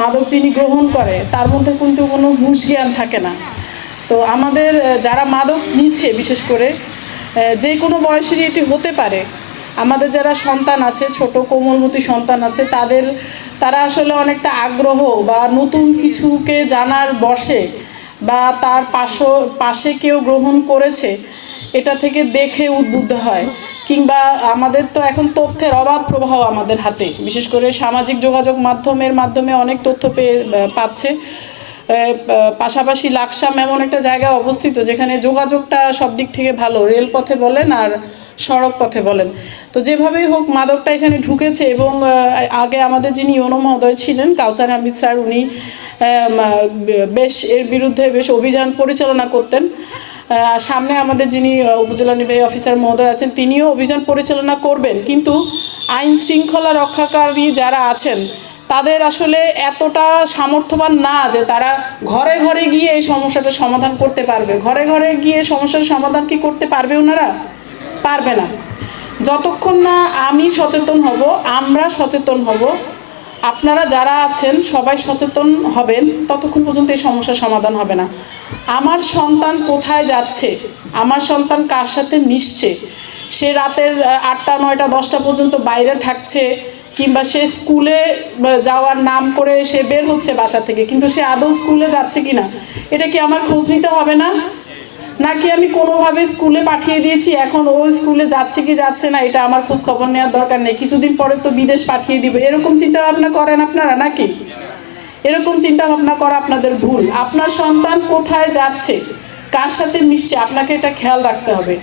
মাদক যিনি গ্রহণ করে তার মধ্যে কিন্তু কোনো হুঁশ জ্ঞান থাকে না। তো আমাদের যারা মাদক নিচ্ছে, বিশেষ করে যে কোনো বয়সেরই এটি হতে পারে, আমাদের যারা সন্তান আছে, ছোট কোমলমতি সন্তান আছে, তারা আসলে অনেকটা আগ্রহ বা নতুন কিছুকে জানার বসে বা তার পাশে কেউ গ্রহণ করেছে এটা থেকে দেখে উদ্বুদ্ধ হয়। কিংবা আমাদের তো এখন তথ্যের অবাধ প্রবাহ আমাদের হাতে, বিশেষ করে সামাজিক যোগাযোগ মাধ্যমে অনেক তথ্য পাচ্ছে। পাশাপাশি লাকসাম এমন একটা জায়গায় অবস্থিত যেখানে যোগাযোগটা সব দিক থেকে ভালো, রেলপথে বলেন আর সড়ক পথে বলেন। তো যেভাবেই হোক মাদকটা এখানে ঢুকেছে এবং আগে আমাদের যিনি ইউনো মহোদয় ছিলেন কাউসার হামিদ স্যার, উনি এর বিরুদ্ধে বেশ অভিযান পরিচালনা করতেন। সামনে আমাদের যিনি উপজেলা নির্বাহী অফিসার মহোদয় আছেন, তিনিও অভিযান পরিচালনা করবেন। কিন্তু আইন শৃঙ্খলা রক্ষাকারী যারা আছেন তাদের আসলে এতটা সামর্থ্যবান না যে তারা ঘরে ঘরে গিয়ে এই সমস্যাটা সমাধান করতে পারবে। ঘরে ঘরে গিয়ে সমস্যার সমাধান কি করতে পারবে? ওনারা পারবে না। যতক্ষণ না আমি সচেতন হব, আমরা সচেতন হব, আপনারা যারা আছেন সবাই সচেতন হবেন, ততক্ষণ পর্যন্ত এই সমস্যার সমাধান হবে না। আমার সন্তান কোথায় যাচ্ছে, আমার সন্তান কার সাথে মিশছে, সে রাতের 8টা 9টা 10টা পর্যন্ত বাইরে থাকছে, কিংবা সে স্কুলে যাওয়ার নাম করে সে বের হচ্ছে বাসা থেকে, কিন্তু সে আদৌ স্কুলে যাচ্ছে কিনা এটা কি আমার খোঁজ নিতে হবে না? নাকি আমি কোনোভাবে স্কুলে পাঠিয়ে দিয়েছি, এখন ও স্কুলে যাচ্ছে কি যাচ্ছে না এটা আমার খোঁজ খবর নেওয়ার দরকার নেই, কিছুদিন পরে তো বিদেশ পাঠিয়ে দিবে, এরকম চিন্তা ভাবনা করেন আপনারা নাকি? এরকম চিন্তা ভাবনা করা আপনাদের ভুল। আপনার সন্তান কোথায় যাচ্ছে, কার সাথে মিশছে, আপনাকে এটা খেয়াল রাখতে হবে।